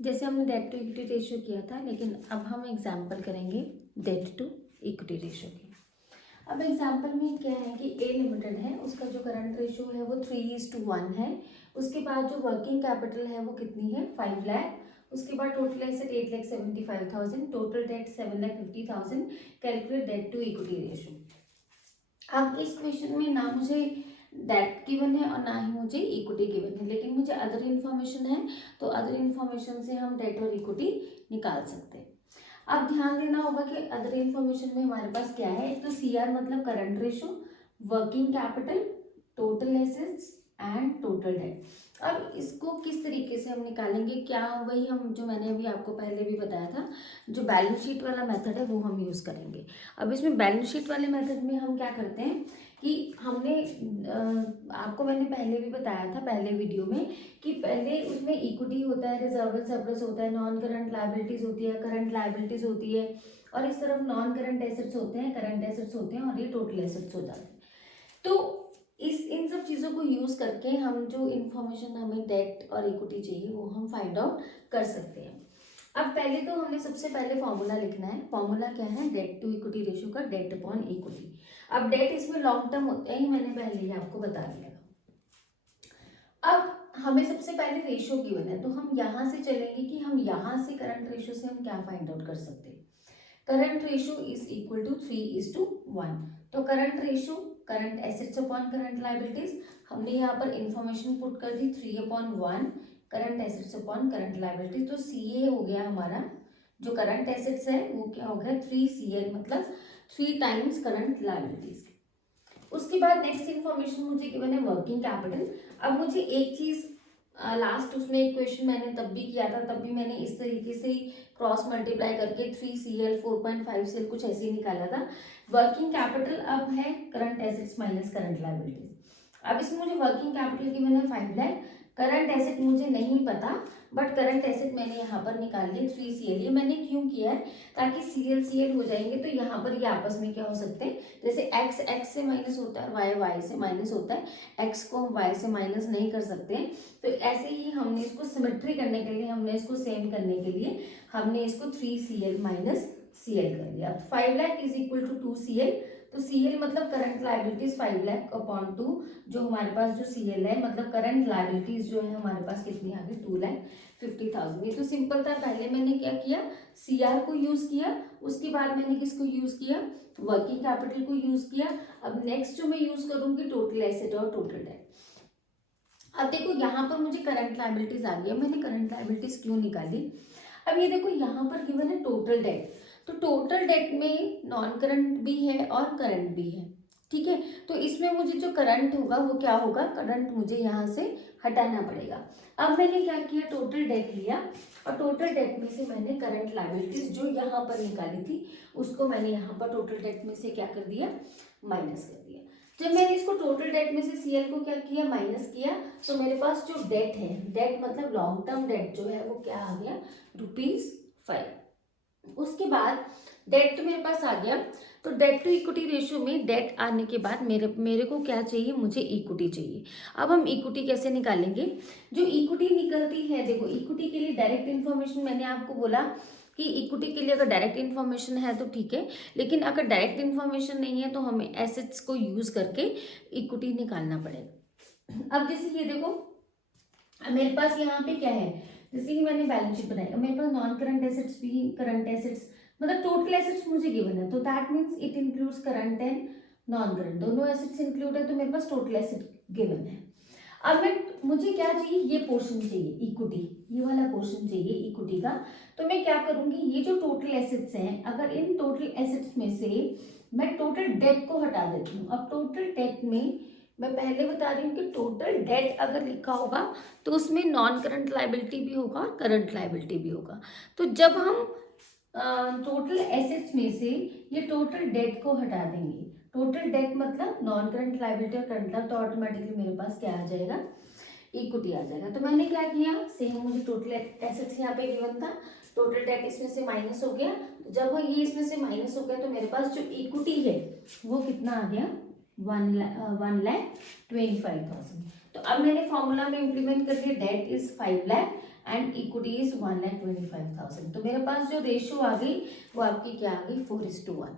जैसे हमने debt to equity ratio किया था, लेकिन अब हम एग्जाम्पल करेंगे डेट टू इक्विटी रेशियो की। अब एग्जाम्पल में क्या है कि ए लिमिटेड है, उसका जो करंट रेशियो है वो 3:1 है। उसके बाद जो वर्किंग कैपिटल है वो कितनी है, 5 लाख। उसके बाद total asset 8,75,000, total debt 7,50,000। Calculate debt to equity ratio. अब इस क्वेश्चन में ना मुझे डेट गिवन है और ना ही मुझे इक्विटी गिवन है, लेकिन मुझे अदर इन्फॉर्मेशन है, तो अदर इन्फॉर्मेशन से हम डेट और इक्विटी निकाल सकते हैं। अब ध्यान देना होगा कि अदर इन्फॉर्मेशन में हमारे पास क्या है। एक तो CR मतलब current ratio, working capital, total assets and total date. अब इसको किस तरीके से हम निकालेंगे, क्या वही हम जो मैंने अभी आपको पहले भी बताया था, जो बैलेंस शीट वाला मेथड है वो हम यूज़ करेंगे। अब इसमें बैलेंस शीट वाले मेथड में हम क्या करते हैं कि हमने आपको मैंने पहले भी बताया था पहले वीडियो में कि पहले उसमें इक्विटी होता है, रिजर्व एंड सरप्लस होता है, नॉन करंट लायबिलिटीज होती है, करंट लायबिलिटीज होती है, और इस तरफ नॉन करंट एसेट्स होते हैं, करंट एसेट्स होते हैं, और ये टोटल एसेट्स हो जाते हैं। तो इन सब चीज़ों को यूज़ करके हम जो इन्फॉर्मेशन हमें डेट और इक्विटी चाहिए वो हम फाइंड आउट कर सकते हैं। अब पहले तो हमें सबसे पहले फॉर्मूला लिखना है। फॉर्मूला क्या है, डेट टू इक्विटी रेशियो का, डेट अपॉन इक्विटी। अब डेट इसमें लॉन्ग टर्म होते हैं, मैंने पहले ही आपको बता दिया। अब हमें सबसे पहले रेशियो गिवन है, तो हम यहाँ से चलेंगे कि हम यहाँ से करंट रेशियो से हम क्या फाइंड आउट कर सकते हैं। Current ratio is equal to 3:1। तो current ratio, current assets upon current liabilities, हमने यहाँ पर इंफॉर्मेशन पुट कर दी 3/1 current assets upon current liabilities. तो CA हो गया हमारा, जो करंट एसेट्स है वो क्या हो गया 3CL, मतलब 3 टाइम्स करंट लायबिलिटीज। उसके बाद नेक्स्ट इन्फॉर्मेशन मुझे गिवन है वर्किंग कैपिटल। अब मुझे एक चीज लास्ट उसमें एक क्वेश्चन मैंने तब भी किया था, तब भी मैंने इस तरीके से क्रॉस मल्टीप्लाई करके 3CL 4.5CL कुछ ऐसे ही निकाला था। वर्किंग कैपिटल अब है current assets minus current liabilities. अब इसमें मुझे वर्किंग कैपिटल गिवन है 5 लाख, करंट एसेट मुझे नहीं पता, बट करंट एसेट मैंने यहाँ पर निकाल लिया 3CL। ये मैंने क्यों किया है, ताकि CL हो जाएंगे तो यहाँ पर ये आपस में क्या हो सकते हैं, जैसे x से माइनस होता है, y से माइनस होता है, x को हम y से माइनस नहीं कर सकते हैं। तो ऐसे ही हमने इसको सिमेट्री करने के लिए, हमने इसको सेम करने के लिए हमने इसको 3CL माइनस CL कर दिया। 5 lakh is equal to 2CL। तो CL मतलब करंट लायबिलिटीज 5 लाख अपॉन 2, जो हमारे पास जो CL है मतलब करंट लायबिलिटीज जो है हमारे पास कितनी आ गई 2,50,000। ये तो सिंपल था। पहले मैंने क्या किया, CR को यूज किया, उसके बाद मैंने किसको यूज किया, वर्किंग कैपिटल को यूज किया। अब नेक्स्ट जो मैं यूज करूंगी टोटल एसेट और टोटल डेट। अब देखो यहाँ पर मुझे करंट लायबिलिटीज आ गई। मैंने करंट लायबिलिटीज क्यों निकाली, अब ये देखो यहाँ पर गिवन है टोटल डेट। तो टोटल डेट में नॉन करंट भी है और करंट भी है, ठीक है। तो इसमें मुझे जो करंट होगा वो क्या होगा, करंट मुझे यहाँ से हटाना पड़ेगा। अब मैंने क्या किया, टोटल डेट लिया और टोटल डेट में से मैंने करंट लायबिलिटीज जो यहाँ पर निकाली थी उसको मैंने यहाँ पर टोटल डेट में से क्या कर दिया, माइनस कर दिया। जब मैंने इसको टोटल डेट में से CL को क्या किया, माइनस किया, तो मेरे पास जो डेट है, डेट मतलब लॉन्ग टर्म डेट जो है वो क्या आ गया, ₹5। उसके बाद डेट तो मेरे पास आ गया। तो डेट टू इक्विटी रेशियो में डेट आने के बाद मेरे को क्या चाहिए, मुझे इक्विटी चाहिए। अब हम इक्विटी कैसे निकालेंगे, जो इक्विटी निकलती है, देखो इक्विटी के लिए डायरेक्ट इन्फॉर्मेशन मैंने आपको बोला कि इक्विटी के लिए अगर डायरेक्ट इन्फॉर्मेशन है तो ठीक है, लेकिन अगर डायरेक्ट इन्फॉर्मेशन नहीं है तो हमें एसेट्स को यूज करके इक्विटी निकालना पड़ेगा। अब जैसे ये देखो मेरे पास यहाँ पे क्या है, जैसे कि मैंने बैलेंस शीट बनाई, मेरे पास नॉन करंट एसेट्स भी, करंट एसेट्स मतलब टोटल एसेट्स मुझे गिवन है, तो that means it includes current and non current, दोनों एसेट्स इंक्लूड है, तो मेरे पास टोटल एसेट गिवन है। अब मुझे क्या चाहिए, ये पोर्शन चाहिए इक्विटी, ये वाला पोर्शन चाहिए इक्विटी का। तो मैं क्या करूंगी, ये जो टोटल एसेट्स हैं, अगर इन टोटल एसेट्स में से मैं टोटल डेट को हटा देती हूँ। अब टोटल डेट में मैं पहले बता रही हूँ कि टोटल डेट अगर लिखा होगा तो उसमें नॉन करंट लायबिलिटी भी होगा और करंट लायबिलिटी भी होगा। तो जब हम टोटल एसेट्स में से ये टोटल डेट को हटा देंगे, टोटल डेट मतलब नॉन करंट लायबिलिटी और करंट, तो ऑटोमेटिकली मेरे पास क्या आ जाएगा, इक्विटी आ जाएगा। तो मैंने क्या किया, सेम मुझे टोटल एसेट्स यहाँ पे गिवन था, टोटल डेट इसमें से माइनस हो गया। जब ये इसमें से माइनस हो गया तो मेरे पास जो इक्विटी है वो कितना आ गया, 1,25,000। तो अब मैंने फॉर्मूला में इंप्लीमेंट कर दिया, debt is 5 lakh and equity is 1,25,000। तो मेरे पास जो रेशो आ गई वो आपकी क्या आ गई, 4:1।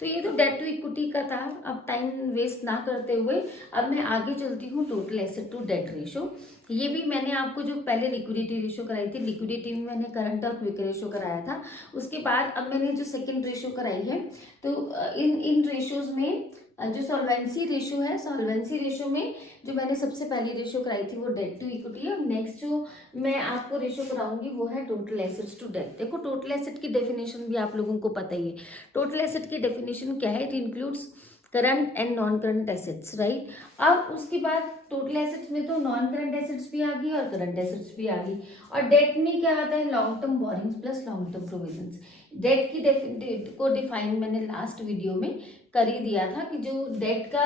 तो ये तो डेट टू इक्विटी का था। अब टाइम वेस्ट ना करते हुए अब मैं आगे चलती हूँ total asset to debt ratio. ये भी मैंने आपको जो पहले लिक्विडिटी रेशो कराई थी, लिक्विडिटी में मैंने करंट और क्विक रेशो कराया था। उसके बाद अब मैंने जो सेकंड रेशो कराई है, तो इन इन रेशोज में जो सॉल्वेंसी रेशो है, सॉल्वेंसी रेशो में जो मैंने सबसे पहली रेशो कराई थी वो डेट टू इक्विटी है। नेक्स्ट जो मैं आपको रेशो कराऊंगी वो है टोटल एसेट्स टू डेट। देखो टोटल एसेट की डेफिनेशन भी आप लोगों को पता ही है। टोटल एसेट की डेफिनेशन क्या है, it includes current and non current assets, right. अब उसके बाद टोटल एसेट्स में तो नॉन करंट एसेट्स भी आ गई और करंट एसेट्स भी आ गई। और डेट में क्या आता है, long term borrowings plus long term provisions. Debt की डेट को डिफाइन मैंने लास्ट वीडियो में कर ही दिया था कि जो डेट का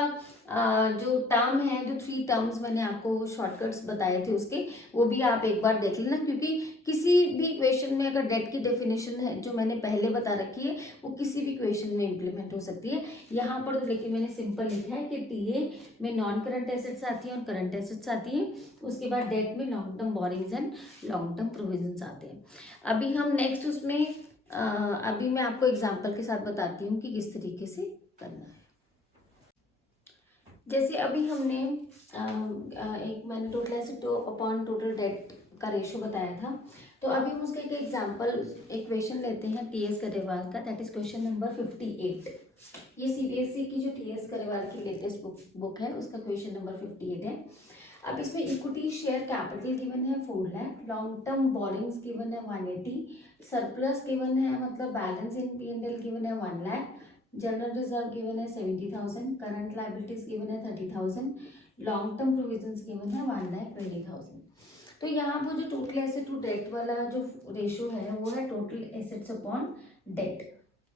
जो टर्म है, जो 3 टर्म्स मैंने आपको शॉर्टकट्स बताए थे उसके, वो भी आप एक बार देख लेना, क्योंकि किसी भी क्वेश्चन में अगर डेट की डेफिनेशन है जो मैंने पहले बता रखी है वो किसी भी क्वेश्चन में इंप्लीमेंट हो सकती है। यहाँ पर तो लेकिन मैंने सिंपल लिखा है कि टीए में नॉन करंट एसेट्स आती हैं और करंट एसेट्स आती हैं, उसके बाद डेट में long term borings and long term provisions आते हैं। अभी हम नेक्स्ट उसमें अभी मैं आपको एग्जाम्पल के साथ बताती हूँ कि किस तरीके से करना है। जैसे अभी हमने एक मैंने total asset upon total date का रेशो बताया था, तो अभी हम उसका एक एग्जाम्पल इक्वेशन लेते हैं टीएस गरेवाल का, दैट इज क्वेश्चन नंबर 58। ये सीबीएसई की जो टीएस गरेवाल की लेटेस्ट बुक है उसका क्वेश्चन नंबर 58 है। अब इसमें इक्विटी शेयर कैपिटल गिवन है 4 lakh, long term borings given है 180, सरप्लस गिवन है मतलब बैलेंस इन P&L गिवन है 1 लाख, जनरल रिजर्व गिवन है 70,000, करंट लाइबिलिटीज गिवन है 30,000, लॉन्ग टर्म प्रोविजंस गिवन है 1,20,000। तो यहाँ पर जो टोटल एसेट टू डेट वाला जो रेशो है वो है टोटल एसेट्स अपॉन डेट।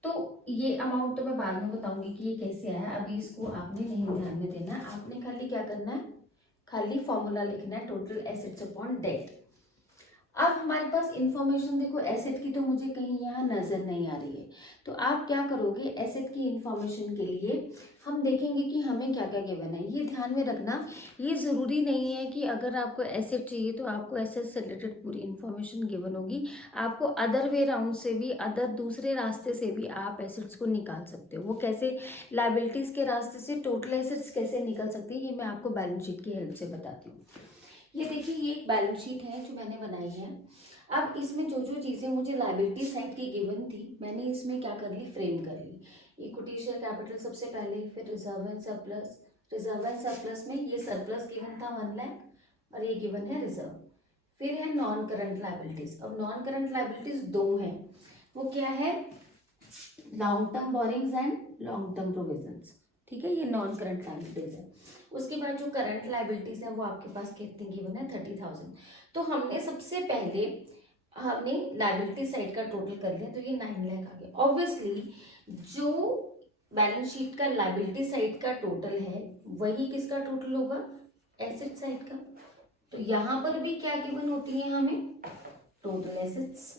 तो ये अमाउंट तो मैं बाद में बताऊंगी कि ये कैसे आया, अभी इसको आपने नहीं ध्यान में देना है, आपने खाली क्या करना है, खाली फॉर्मूला लिखना है टोटल एसेट्स अपॉन डेट। अब हमारे पास इंफॉर्मेशन देखो एसेट की तो मुझे कहीं यहाँ नजर नहीं आ रही है, तो आप क्या करोगे, एसेट की इंफॉर्मेशन के लिए हम देखेंगे कि हमें क्या क्या गिवन है। ये ध्यान में रखना, ये जरूरी नहीं है कि अगर आपको एसेट चाहिए तो आपको एसेट से रिलेटेड पूरी इंफॉर्मेशन गिवन होगी। आपको अदर वे राउंड से भी, अदर दूसरे रास्ते से भी आप एसेट्स को निकाल सकते हो। वो कैसे, लाइबिलिटीज के रास्ते से टोटल एसेट्स कैसे निकल सकती है, ये मैं आपको बैलेंस शीट की हेल्प से बताती हूँ। ये देखिए ये एक बैलेंस शीट है जो मैंने बनाई है। अब इसमें जो जो चीज़ें मुझे लाइबिलिटी साइड की गिवन थी मैंने इसमें क्या कर ली, फ्रेम कर ली। इक्विटी शेयर कैपिटल सबसे पहले, फिर reserve and surplus. Reserve and surplus में ये सरप्लस गिवन था 1 लाख और ये गिवन है रिजर्व। फिर है नॉन करंट लाइबिलिटीज। अब नॉन करंट लाइबिलिटीज 2 हैं, वो क्या है, long term borings and long term provisions. ठीक है, ये नॉन करंट लाइबिलिटीज है। उसके बाद जो करंट लाइबिलिटीज है वो आपके पास कितनी गिवन है, 30,000। तो हमने सबसे पहले हमने लाइबिलिटी साइड का टोटल कर लिया, तो ये 9 लाख आ गया। ऑब्वियसली जो बैलेंस शीट का लाइबिलिटी साइड का टोटल है वही किसका टोटल होगा, एसेट साइड का। तो यहाँ पर भी क्या गिवन होती है हमें, टोटल एसेट्स।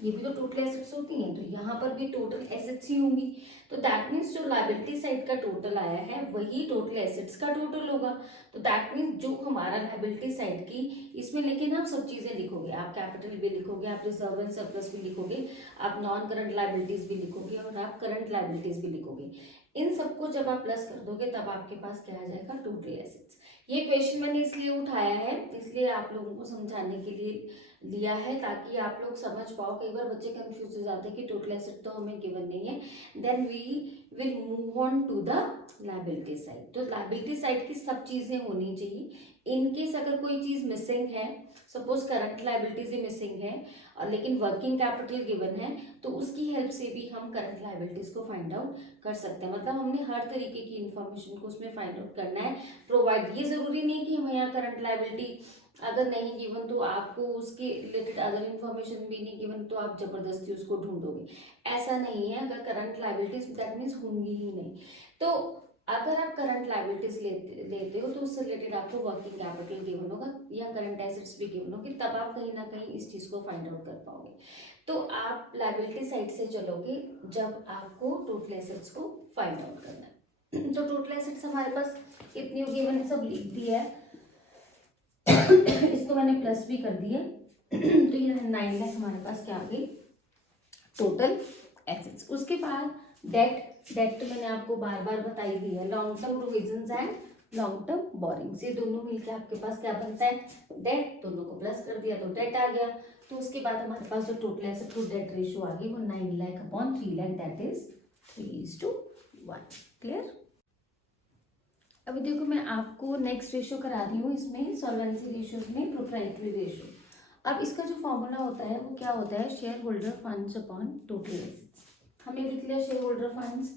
ये भी तो टोटल एसेट्स होती हैं, तो यहाँ पर भी टोटल एसेट्स ही होंगी। तो दैट मीन्स जो लाइबिलिटी साइड का टोटल आया है वही टोटल एसेट्स का टोटल होगा। तो दैट मीन्स जो हमारा लाइबिलिटी साइड की, इसमें लेकिन आप सब चीजें लिखोगे, आप कैपिटल भी लिखोगे, आप रिजर्व एंड सरप्लस भी लिखोगे, आप नॉन करंट लाइबिलिटीज भी लिखोगे और आप करंट लाइबिलिटीज भी लिखोगे। इन सबको जब आप प्लस कर दोगे तब आपके पास क्या आ जाएगा, टोटल एसेट्स। ये क्वेश्चन मैंने इसलिए उठाया है, इसलिए आप लोगों को समझाने के लिए लिया है ताकि आप लोग समझ पाओ। कई बार बच्चे कंफ्यूज हो जाते हैं कि टोटल एसेट तो हमें गिवन नहीं है, then we will move on to the liability side. तो लायबिलिटी साइड की सब चीजें होनी चाहिए। इनकेस अगर कोई चीज मिसिंग है, सपोज करंट लायबिलिटीज ही मिसिंग है और लेकिन वर्किंग कैपिटल गिवन है, तो उसकी हेल्प से भी हम करंट लायबिलिटीज को फाइंड आउट कर सकते हैं। मतलब हमने हर तरीके की इंफॉर्मेशन को उसमें फाइंड आउट करना है, प्रोवाइड। ये जरूरी नहीं कि हमें यहाँ करंट लायबिलिटी अगर नहीं गिवन तो आपको उसके रिलेटेड अदर इन्फॉर्मेशन भी नहीं गिवन तो आप जबरदस्ती उसको ढूंढोगे, ऐसा नहीं है। अगर करंट लायबिलिटीज दैट मीन्स होंगी ही नहीं। तो अगर आप करंट लायबिलिटीज लेते हो तो उससे रिलेटेड आपको वर्किंग कैपिटल गिवन होगा या करंट एसेट्स भी गिवन होगी, तब आप कहीं ना कहीं इस चीज को फाइंड आउट कर पाओगे। तो आप लायबिलिटी साइड से चलोगे जब आपको टोटल एसेट्स को फाइंड आउट करना है। तो टोटल एसेट्स हमारे पास कितनी होगी, मैंने सब लिख दिया है। इसको मैंने प्लस भी कर दिया। तो ये 9 लाख हमारे पास क्या आ गई टोटल एसेट्स। उसके बाद डेट तो मैंने आपको बार बार बताई दी है, long term provisions and long term borings, ये दोनों मिलके आपके पास क्या बनता है डेट। दोनों को प्लस कर दिया तो डेट आ गया। तो उसके बाद हमारे पास जो total asset to debt ratio आ गई वो 9 lakh upon 3 lakh, that is 3:1। Clear. अभी देखो मैं आपको नेक्स्ट रेशियो करा रही हूँ इसमें सॉल्वेंसी रेशियोज में प्रोप्राइटरी रेशियो। अब इसका जो फॉर्मूला होता है वो क्या होता है, share holder funds upon total assets. हमने लिख लिया शेयर होल्डर फंड्स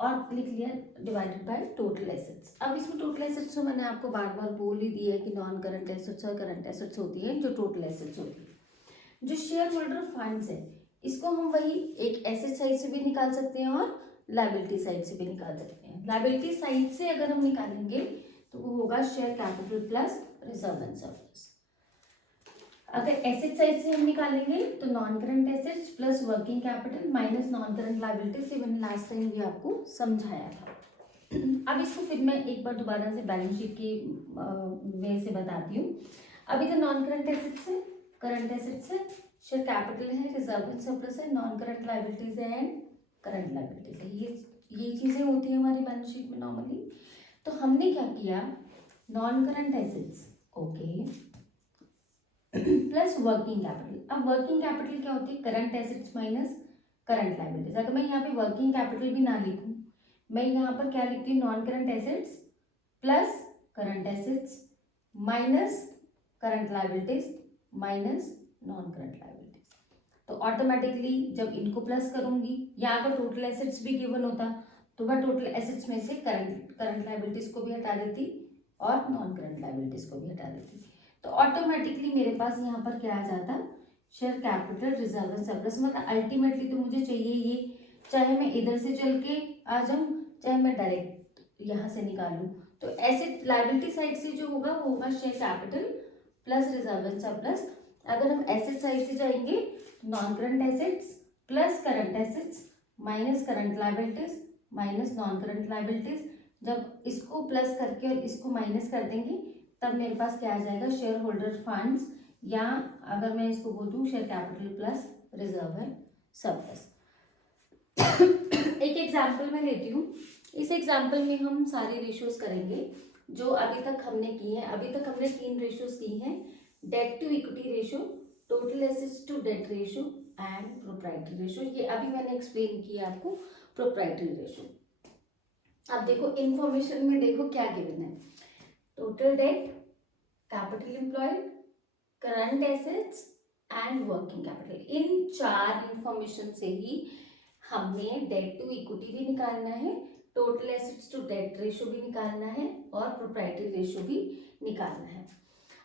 और लिख लिया डिवाइडेड बाय टोटल एसेट्स। अब इसमें टोटल एसेट्स तो मैंने आपको बार बार बोल ही दिया है कि नॉन करंट एसेट्स और करंट एसेट्स होती है जो टोटल एसेट्स होती है। जो शेयर होल्डर फंड्स है इसको हम वही एक एसेट साइड से भी निकाल सकते हैं और लायबिलिटी साइड से भी निकाल सकते हैं। लायबिलिटी साइड से अगर हम निकालेंगे तो वो होगा share capital plus reserve and surplus. अगर एसेट साइड से हम निकालेंगे तो non current assets plus working capital minus non current liability से मैंने लास्ट टाइम भी आपको समझाया था। अब इसको फिर मैं एक बार दोबारा से बैलेंस शीट की वे से बताती हूँ। अभी तो नॉन करंट एसेट्स है, करंट एसेट्स है, शेयर कैपिटल है, रिजर्व एंड सरप्लस है, नॉन करंट लायबिलिटीज है एंड करंट लायबिलिटीज है। ये चीजें होती है हमारी बैलेंस शीट में नॉर्मली। तो हमने क्या किया, non current assets okay plus working capital. अब वर्किंग कैपिटल क्या होती है, current assets minus current liabilities. अगर मैं यहाँ पे वर्किंग कैपिटल भी ना लिखूं, मैं यहाँ पर क्या लिखती हूँ, non current assets plus current assets minus current liabilities minus non current liabilities. तो ऑटोमेटिकली जब इनको प्लस करूंगी, यहाँ पर टोटल एसेट्स भी गिवन होता तो मैं टोटल एसेट्स में से करंट लायबिलिटीज को भी हटा देती और नॉन करंट लायबिलिटीज को भी हटा देती। तो ऑटोमेटिकली मेरे पास यहाँ पर क्या आ जाता, share capital reserve and surplus. मतलब अल्टीमेटली तो मुझे चाहिए ये, चाहे मैं इधर से चल के आ जाऊँ चाहे मैं डायरेक्ट यहाँ से निकालूं। तो एसेट लायबिलिटी साइड से जो होगा वो होगा share capital plus reserve and surplus. अगर हम एसेट साइड से जाएंगे non current assets plus current assets minus current liabilities minus non current liabilities. जब इसको प्लस करके और इसको माइनस कर देंगे तब मेरे पास क्या आ जाएगा, शेयर होल्डर फंड्स, या अगर मैं इसको बोल दूं share capital plus reserve and surplus. एक एग्जांपल मैं लेती हूँ। इस एग्जांपल में हम सारे रेशियोज करेंगे जो अभी तक हमने की हैं। अभी तक हमने 3 रेशियोज की हैं, debt to equity ratio, total assets to debt ratio and proprietary ratio. ये अभी मैंने एक्सप्लेन किया आपको प्रोप्राइटरी रेशियो। अब देखो इंफॉर्मेशन में देखो क्या गिवन है, total debt, capital employed, current assets and working capital. इन 4 इंफॉर्मेशन से ही हमने डेट टू इक्विटी भी निकालना है, total assets to debt ratio भी निकालना है और प्रोप्राइटरी रेशियो भी निकालना है।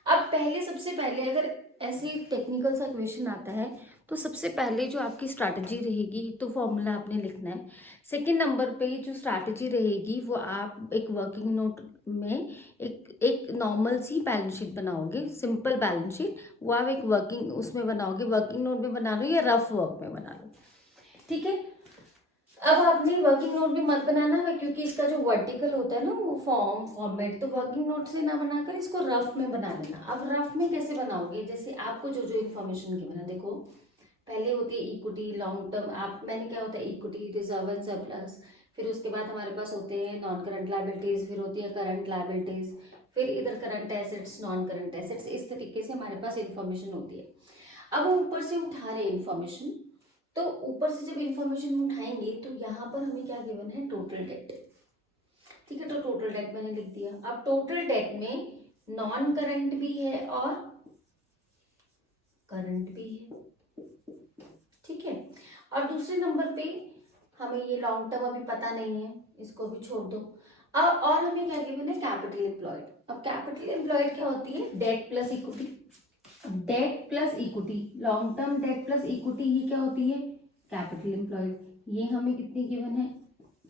अब पहले सबसे पहले अगर ऐसे टेक्निकल सा क्वेश्चन आता है तो सबसे पहले जो आपकी स्ट्रैटेजी रहेगी तो फॉर्मूला आपने लिखना है। सेकंड नंबर पे जो स्ट्रैटेजी रहेगी वो आप एक वर्किंग नोट में एक नॉर्मल सी बैलेंस शीट बनाओगे, सिंपल बैलेंस शीट, वो आप एक वर्किंग उसमें बनाओगे, वर्किंग नोट में बना लो या रफ वर्क में बना लो, ठीक है। अब आपने वर्किंग नोट भी मत बनाना है क्योंकि इसका जो वर्टिकल होता है ना वो फॉर्मेट, तो वर्किंग नोट से ना बनाकर इसको रफ में बना लेना। अब रफ में कैसे बनाओगे, जैसे आपको जो जो इन्फॉर्मेशन गिवन है, देखो पहले होती है इक्विटी लॉन्ग टर्म, आप मैंने क्या होता है इक्विटी रिजर्व एंड सरप्लस, फिर उसके बाद हमारे पास होते हैं नॉन करंट लायबिलिटीज, फिर होती है करंट लायबिलिटीज, फिर इधर current assets non current assets, इस तरीके से हमारे पास इन्फॉर्मेशन होती है। अब हम ऊपर से उठा रहे इन्फॉर्मेशन, तो ऊपर से जब इन्फॉर्मेशन उठाएंगे तो यहाँ पर हमें क्या गिवन है, टोटल डेट, ठीक है। तो टोटल डेट मैंने लिख दिया। अब टोटल डेट में नॉन करंट भी है और करंट भी है, ठीक है। और दूसरे नंबर पे हमें ये लॉन्ग टर्म अभी पता नहीं है, इसको भी छोड़ दो। अब और हमें क्या गिवन है, कैपिटल एम्प्लॉयड। अब कैपिटल एम्प्लॉयड क्या होती है, debt plus equity, debt plus equity, long term debt plus equity, ये क्या होती है, कैपिटल एम्प्लॉयड। ये हमें कितनी गिवन है,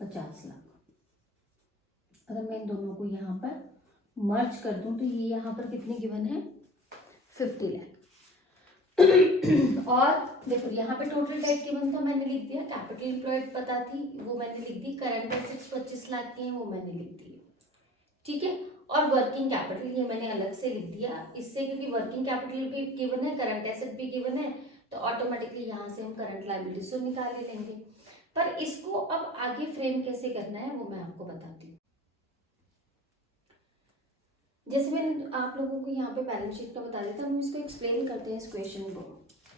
50 लाख। अगर मैं इन दोनों को यहाँ पर मर्ज कर दूं तो ये यहाँ पर कितनी गिवन है, 50 लाख। और देखो यहाँ पे टोटल डेट गिवन था, मैंने लिख दिया, कैपिटल एम्प्लॉयड पता थी वो मैंने लिख दी, करंट एसेट्स 25 लाख की है वो मैंने लिख दी, ठीक है। और वर्किंग कैपिटल ये मैंने अलग से लिख दिया इससे, क्योंकि वर्किंग कैपिटल भी गिवन है, करंट एसेट भी गिवन है, तो ऑटोमेटिकली यहाँ से हम करंट लायबिलिटीज तो निकाल ही लेंगे। पर इसको अब आगे फ्रेम कैसे करना है वो मैं आपको बताती हूँ। जैसे मैंने आप लोगों को यहाँ पे बैलेंस शीट का बता दिया था, हम इसको एक्सप्लेन करते हैं इस क्वेश्चन को।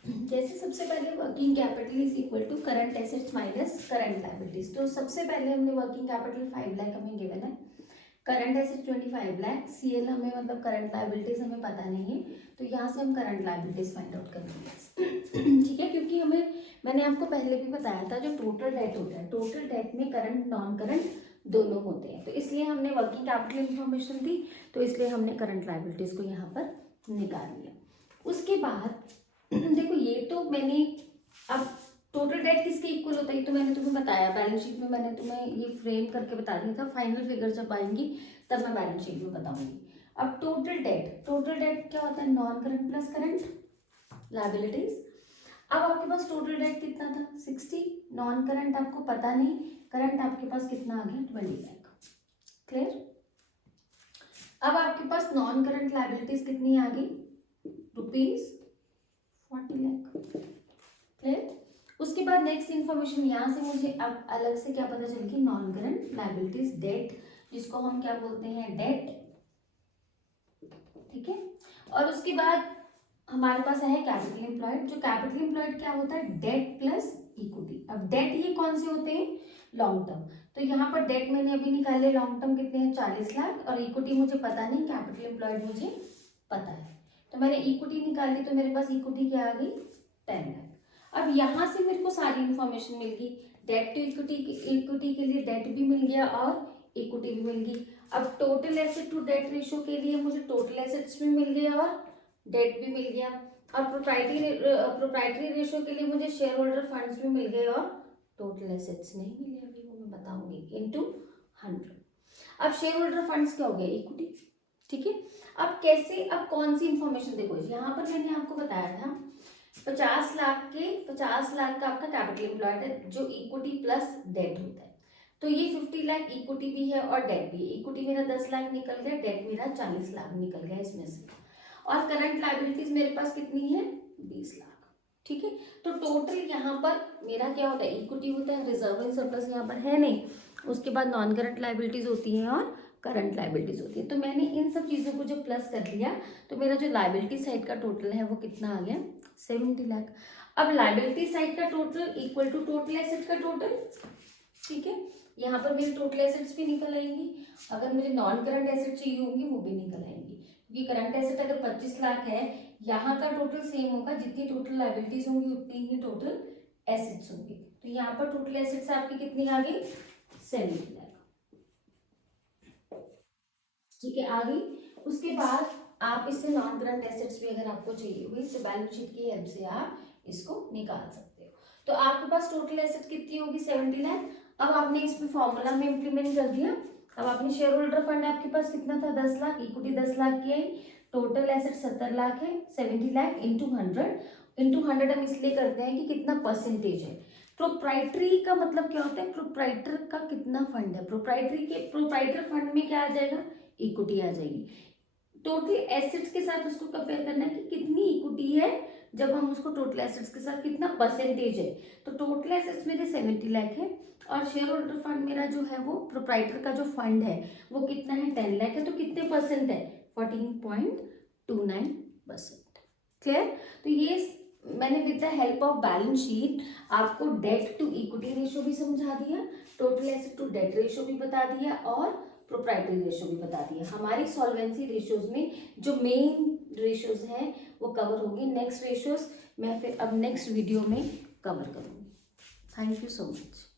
जैसे सबसे पहले working capital is equal to current assets minus current liabilities. तो सबसे पहले हमने वर्किंग कैपिटल 5 लाख हमें गिवन है, करंट एसेट 25 लाख, सीएल हमें मतलब करंट लायबिलिटीज हमें पता नहीं है, तो यहाँ से हम करंट लायबिलिटीज फाइंड आउट करेंगे। ठीक है, क्योंकि हमें मैंने आपको पहले भी बताया था जो टोटल डेट होता है, टोटल डेट में करंट नॉन करंट दोनों होते हैं, तो इसलिए हमने वर्किंग कैपिटल इन्फॉर्मेशन दी, तो इसलिए हमने करंट लायबिलिटीज को यहाँ पर निकाल लिया। उसके बाद देखो ये तो मैंने अब टोटल डेट किसके इक्वल होता है तो मैंने तुम्हें बताया, बैलेंस शीट में मैंने तुम्हें ये फ्रेम करके बता दिया था, फाइनल फिगर जब आएंगी तब मैं बैलेंस शीट में बताऊंगी। अब टोटल डेट क्या होता है, non current plus current liabilities. अब आपके पास टोटल डेट कितना था 60, नॉन करंट आपको पता नहीं, करंट आपके पास कितना आ गया 20 लाख। क्लियर। अब आपके पास नॉन करंट लायबिलिटीज कितनी आ गई ₹40 लाख। क्लियर। उसके बाद नेक्स्ट इन्फॉर्मेशन यहाँ से मुझे अब अलग से क्या पता चल गई, नॉन करंट लायबिलिटीज डेट, जिसको हम क्या बोलते हैं डेट। ठीक है। और उसके बाद हमारे पास है कैपिटल एम्प्लॉयड। जो कैपिटल एम्प्लॉयड क्या होता है, डेट प्लस इक्विटी। अब डेट ये कौन से होते हैं, लॉन्ग टर्म, तो यहाँ पर डेट मैंने अभी निकाले, लॉन्ग टर्म कितने हैं 40 लाख, और इक्विटी मुझे पता नहीं, कैपिटल एम्प्लॉयड मुझे पता है, तो मैंने इक्विटी निकाली, तो मेरे पास इक्विटी क्या आ गई 10 लाख। अब यहाँ से मेरे को सारी इंफॉर्मेशन मिल गई, डेट टू इक्विटी के लिए डेट भी मिल गया और इक्विटी भी मिल गई। अब total asset to debt ratio के लिए मुझे टोटल एसेट्स भी मिल गया और डेट भी मिल गया। और प्रोप्राइटरी रेशियो के लिए मुझे शेयर होल्डर फंड्स भी मिल गए और टोटल एसेट्स नहीं मिले, अभी वो मैं बताऊंगी, इनटू 100। अब शेयर होल्डर फंड्स क्या हो गया, इक्विटी। ठीक है। अब कैसे, अब कौन सी इंफॉर्मेशन, देखो यहाँ पर मैंने आपको बताया था 50 लाख का आपका कैपिटल एम्प्लॉयड है, जो इक्विटी प्लस डेट होता है, तो ये 50 लाख इक्विटी भी है और डेट भी है। इक्विटी मेरा 10 लाख निकल गया, डेट मेरा 40 लाख निकल गया इसमें से, और करंट लायबिलिटीज मेरे पास कितनी है 20 लाख। ठीक है। तो टोटल यहाँ पर मेरा क्या होता है, इक्विटी होता है, रिजर्व एंड सरप्लस यहाँ पर है नहीं, उसके बाद नॉन करंट लायबिलिटीज होती हैं और करंट लायबिलिटीज होती है। तो मैंने इन सब चीज़ों को जब प्लस कर लिया तो मेरा जो लायबिलिटी साइड का टोटल है वो कितना आ गया 70 लाख। अब लायबिलिटी साइड का total equal to total asset का टोटल। ठीक है। यहाँ पर मेरी टोटल एसेट्स भी निकल आएंगी, अगर मुझे नॉन करंट एसेट चाहिए होंगी वो भी निकल आएंगी, क्योंकि करंट एसेट अगर 25 लाख है, यहाँ का टोटल सेम होगा, जितनी टोटल लायबिलिटीज होंगी उतनी ही टोटल एसेट्स होंगी। तो यहाँ पर टोटल एसेट्स आपकी कितनी आ गई 70 लाख। ठीक है, आ गई। उसके बाद आप इससे नॉन करंट एसेट्स भी अगर आपको चाहिए हुई तो बैलेंस शीट की हेल्प से आप इसको निकाल सकते हो। तो आपके पास टोटल एसेट कितनी होगी 70 लाख। अब आपने इसमें फॉर्मूला में इम्प्लीमेंट कर दिया। अब आपने शेयर होल्डर फंड आपके पास कितना था 10 लाख, इक्विटी 10 लाख की आई, टोटल एसेट 70 लाख है, 70 लाख इंटू 100 हम इसलिए करते हैं कि कितना परसेंटेज है। प्रोप्राइटरी का मतलब क्या होता है, प्रोप्राइटर का कितना फंड है, प्रोप्राइटर फंड में क्या आ जाएगा, इक्विटी आ जाएगी। टोटल एसेट्स के साथ उसको कंपेयर करना है कि कितनी इक्विटी है, जब हम उसको टोटल एसेट्स के साथ कितना परसेंटेज है। तो टोटल एसेट्स मेरे 70 लाख है और शेयर होल्डर फंड मेरा जो है वो प्रोप्राइटर का जो फंड है वो कितना है 10 लाख है, तो कितने परसेंट है 14.29%। क्लियर। तो ये मैंने with the help of balance sheet आपको डेट टू इक्विटी रेशियो भी समझा दिया, total asset to debt ratio भी बता दिया और प्रोप्राइटरी रेशियो भी बता दिया। हमारी सॉल्वेंसी रेशियोज में जो मेन रेशियोज हैं वो कवर होंगे, नेक्स्ट रेशियोज मैं फिर अब नेक्स्ट वीडियो में कवर करूँगी। Thank you so much.